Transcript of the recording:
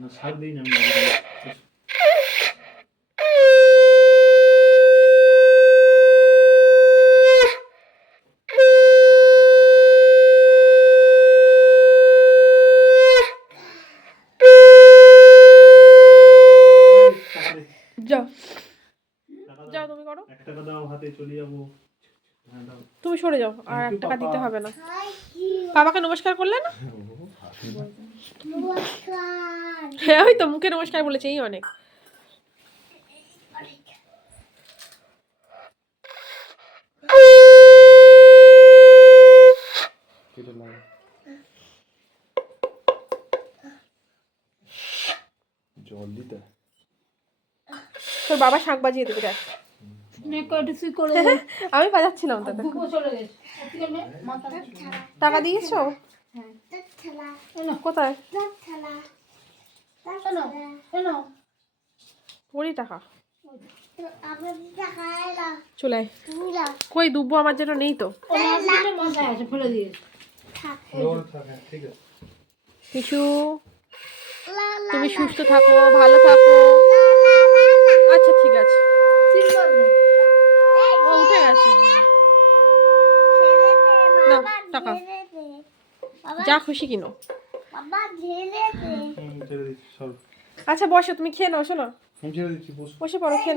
না শাক দিই না আমি। যাও যাও, তুমি করো। 1 টাকা দাও, হাতে চলে যাবো। হ্যাঁ দাও। তুমি সরে যাও, আর 1 টাকা পাপা। দিতে হবে না। বাবাকে নমস্কার করলে না? হ্যাঁ, ওই তো মুখে নমস্কার বলেছে, এই অনেক। কেটে নাও। জল দিতে তোর বাবা শাঁখ বাজিয়ে দেবে, দেখ। আমি বাজাচ্ছিলাম তো। টাকা দিয়েছো? কোথায়? 20 টাকা। চলে আয়। কই দুব্বো আমার জন্য নেই তো। ঠিক আছে। কিছু, তুমি সুস্থ থাকো, ভালো থাকো। আচ্ছা ঠিক আছে। ও উঠে গেছে। নাও টাকা, যা খুশি কিনো। ছেড়ে দিচ্ছি সব। আচ্ছা বসো, তুমি খেয়ে নাও, শোনো। আমি ছেড়ে দিচ্ছি, বস। বসে পড়ো, খেয়ে নাও।